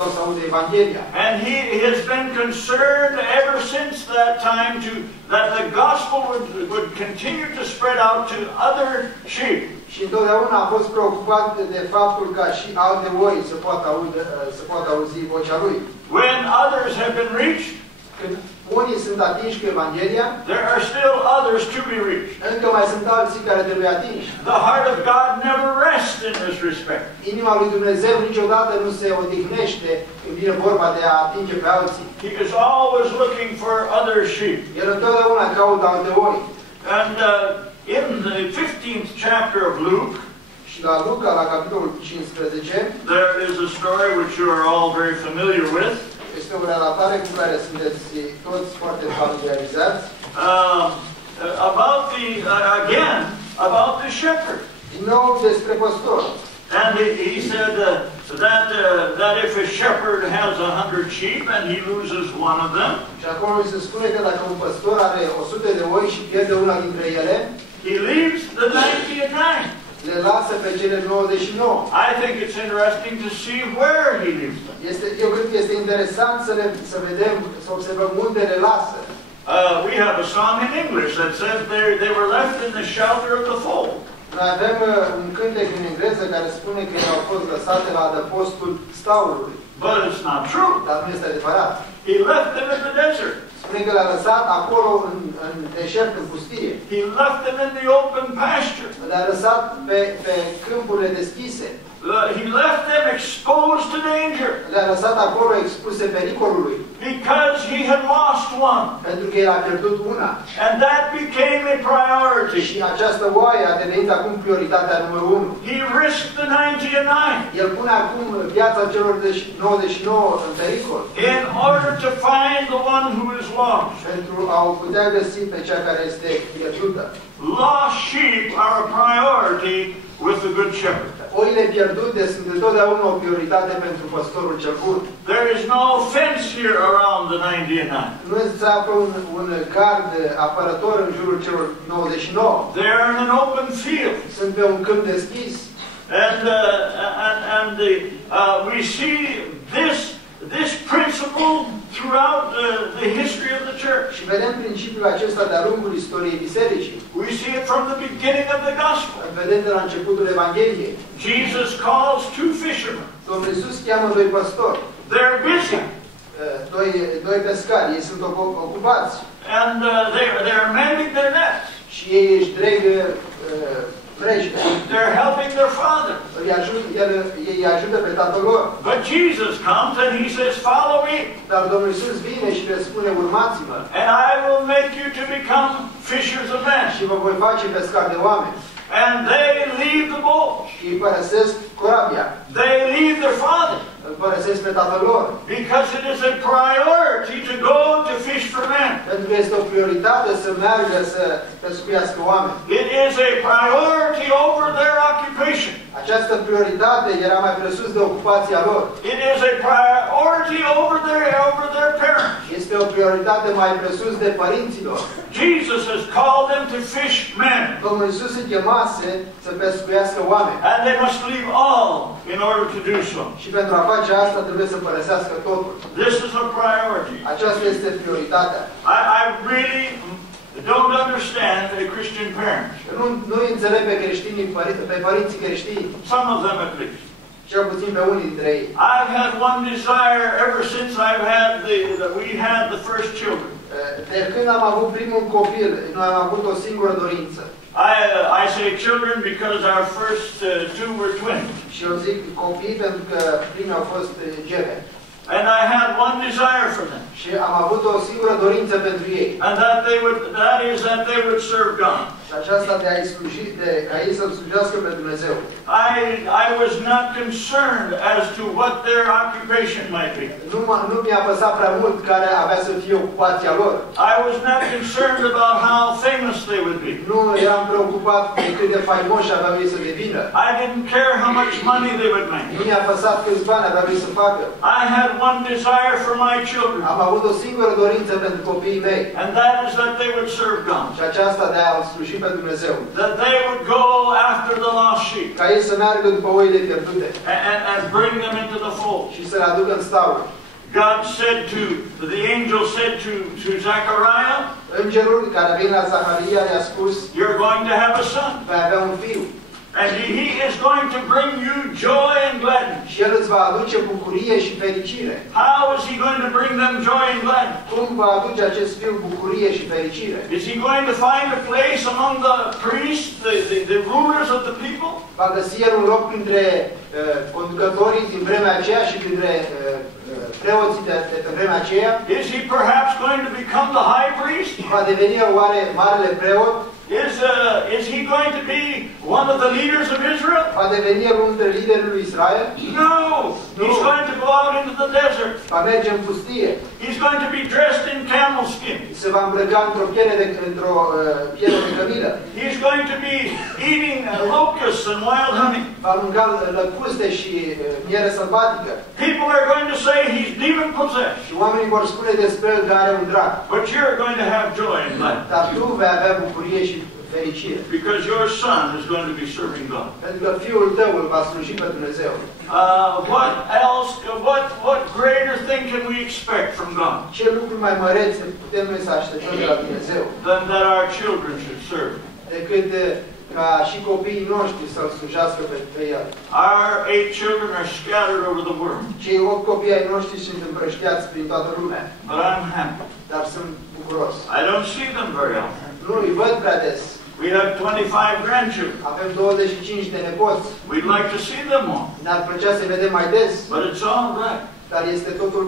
And he has been concerned ever since that time that the gospel would continue to spread out to other sheep. Și întotdeauna a fost preocupat de faptul ca și alte oi să poată auzi vocea lui. When others have been reached, când unii sunt atinși cu Evanghelia, there are still others to be reached. Încă mai sunt alții care trebuie atinși. The heart of God never rests in this respect. Inima lui Dumnezeu niciodată nu se odihnește când vine vorba de a atinge pe alții. He is always looking for other sheep. El întotdeauna caută alte oi. And in the 15th chapter of Luke, și la Luca, la capitolul 15, there is a story which you are all very familiar with. Este o relatare cu care sunteți toți foarte familiarizați. About the shepherd. Din nou despre păstor. And he said that if a shepherd has 100 sheep and he loses one of them, și acolo se spune că dacă un păstor are 100 de oi și pierde una dintre ele, he leaves the 99. Le lasă pe cele 99. I think it's interesting to see where he leaves them. Eu cred că este interesant să vedem, să observăm unde le lasă. We have a song in English that says they were left in the shelter of the fold. Noi avem un cântec în engleză care spune că au fost lăsate la adăpostul staulului. But it's not true. Dar nu este adevărat. He left them in the desert. Spune că le-a lăsat acolo în deșert, în pustie. He left them in the open pasture. Le-a lăsat pe câmpurile deschise. He left them exposed to danger. Le-a lăsat acolo expuse pericolului. Because he had lost one. Pentru că el a pierdut una. And that became a priority. Și această oaie a devenit acum prioritatea numărul 1. He risked the 99. El pune acum viața celor 99 în pericol. In order to find the one who is lost. Pentru a o putea găsi pe cea care este pierdută. Lost sheep are a priority with the good shepherd. Oile pierdute sunt întotdeauna o prioritate pentru păstorul cel bun. There is no fence here around the 99. Nu se află un gard apărător în jurul celor 99. They are in an open field. Sunt pe un câmp deschis. And we see this principle throughout the history of the church. Și vedem principiul acesta de-a lungul istoriei bisericii. We see it from the beginning of the gospel. Vedem de la începutul Evangheliei. Jesus calls two fishermen. Domnul Iisus cheamă doi păstori. They're busy. Doi pescari, ei sunt ocupați. And they are mending their nets. Și ei își dreg mrejile. They're helping their father. Ei ajută pe tatăl lor. But Jesus comes and he says, "Follow me." Dar Domnul Iisus vine și le spune, urmați-mă. And I will make you to become fishers of men. Și vă voi face pescari de oameni. And they leave the boat. Și îi părăsesc corabia. They leave their father. Îl părăsesc pe tatăl lor. Because it is a priority to go to fish for men. Pentru că este o prioritate să meargă să pescuiască oameni. It is a priority over their occupation. Această prioritate era mai presus de ocupația lor. It is a priority over their parents. Este o prioritate mai presus de părinților. Jesus has called them to fish men. Domnul Iisus îi chemase să pescuiască oameni. And they must leave all in order to do so. Și pentru a face asta trebuie să părăsească totul. This is a priority. Aceasta este prioritatea. I really don't understand a Christian parent. Nu înțeleg pe creștinii, pe părinții creștini. Some of them at least. Cel puțin pe unii dintre ei. I've had one desire ever since we had the first children. De când am avut primul copil, noi am avut o singură dorință. I say children because our first two were twins. Și eu zic copii pentru că primii au fost gemeni. And I had one desire for them. Și am avut o singură dorință pentru ei. And that they would serve God. Și aceasta de a-i sluji, ca ei să-L slujească pe Dumnezeu. I was not concerned as to what their occupation might be. Nu mi-a păsat prea mult care avea să fie ocupația lor. I was not concerned about how famous they would be. Nu eram preocupat de cât de faimoși aveau ei să devină. I didn't care how much money they would make. Nu mi-a păsat câți bani aveau ei să facă. I had one desire for my children. Am avut o singură dorință pentru copiii mei. And that is that they would serve God. Și aceasta de a sluji pe Dumnezeu. That they would go after the lost sheep. Ca ei să meargă după oile pierdute. And bring them into the fold. Și să le aducă în staul. God said the angel said to Zechariah, Îngerul care a venit la Zaharia i-a spus, you're going to have a son. Vei avea un fiu. And he is going to bring you joy and gladness. Și el îți va aduce bucurie și fericire. How is he going to bring them joy and gladness? Cum va aduce acest fiu bucurie și fericire? Is he going to find a place among the priests, the rulers of the people? Va găsi el un loc printre conducătorii din vremea aceea și printre preoții de vremea aceea? Is he perhaps going to become the high priest? Va deveni oare marele preot? Is he going to be one of the leaders of Israel? Va deveni el unul dintre liderii lui Israel? No. He's going to go out into the desert. Va merge în pustie. He's going to be dressed in camel skin. Se va îmbrăca într-o piele de cămilă. He's going to be eating locusts and wild honey. Va mânca lăcuste și miere sălbatică. People are going to say he's demon possessed. Și oamenii vor spune despre el că are un drac. But you're going to have joy and gladness. Dar tu vei avea bucurie și fericire. Because your son is going to be serving God. Pentru că fiul tău îl va sluji pe Dumnezeu. What else? What greater thing can we expect from God? Ce lucruri mai mărețe putem noi să așteptăm de la Dumnezeu? Than that our children should serve. Decât ca și copiii noștri să-l slujească pe el. Our 8 children are scattered over the world. Cei 8 copii ai noștri sunt împrăștiați prin toată lumea. But I'm happy. Dar sunt bucuros. I don't see them very often. Nu îi văd prea des. We have 25 grandchildren. Avem 25 de nepoți. We'd like to see them more. Ne-ar plăcea să-i vedem mai des. But it's all right. Dar este totul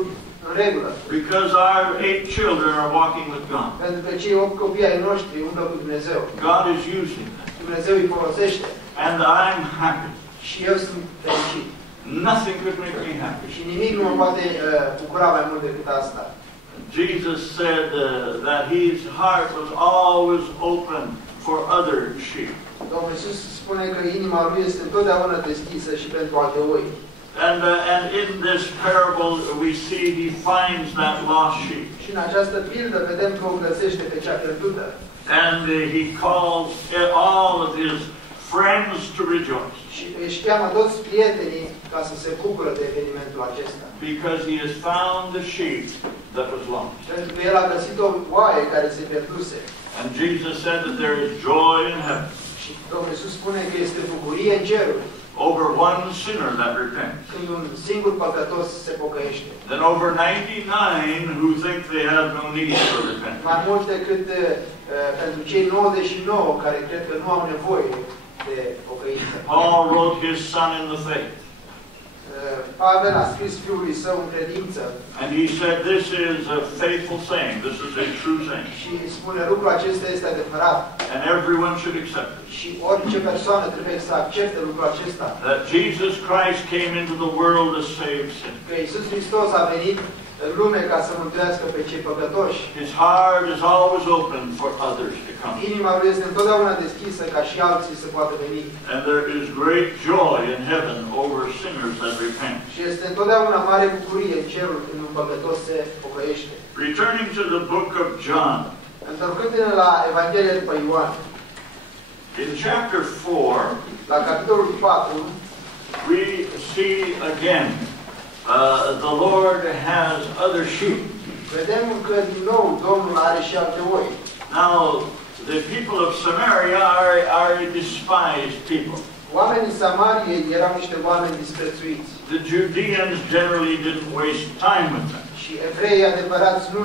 în regulă. Because our 8 children are walking with God. Pentru că cei 8 copii ai noștri umblă cu Dumnezeu. God is using them. Dumnezeu îi folosește. And I'm happy. Și eu sunt fericit. Nothing could make me happy. Și nimic nu mă poate bucura mai mult decât asta. Jesus said that his heart was always open for other sheep. Domnul Iisus spune că inima lui este întotdeauna deschisă și pentru alte oi. And in this parable we see he finds that lost sheep. Și în această pildă vedem că o găsește pe cea pierdută. And he calls all of his friends to rejoice. Și își cheamă toți prietenii ca să se bucură de evenimentul acesta. Because he has found the sheep that was lost. Pentru că el a găsit o oaie care se pierduse. And Jesus said that there is joy in heaven. Și Domnul Iisus spune că este bucurie în ceruri. Over one sinner that repents. Când un singur păcătos se pocăiește. Then over 99 who think they have no need for repentance. Mai mult decât pentru cei 99 care cred că nu au nevoie de pocăință. Paul wrote his son in the faith. Pavel a scris fiului său în credință. And he said this is a faithful saying. This is a true saying. Și spune lucrul acesta este adevărat. And everyone should accept it. Și orice persoană trebuie să accepte lucrul acesta. That Jesus Christ came into the world to save sin. Că Iisus Hristos a venit în lume ca să mântuiască pe cei păcătoși. His heart is always open for others to come. Inima lui este întotdeauna deschisă ca și alții să poată veni. And there is great joy in heaven over sinners that repent. Și este întotdeauna mare bucurie în cerul când un păcătos se pocăiește. Returning to the book of John. Întorcându-ne la Evanghelia după Ioan. In chapter 4, la capitolul 4, we see again the Lord has other sheep. Vedem că din nou Domnul are și alte oi. Now, the people of Samaria are a despised people. Oamenii Samariei erau niște oameni disprețuiți. The Judeans generally didn't waste time with them. Și evreii adevărați nu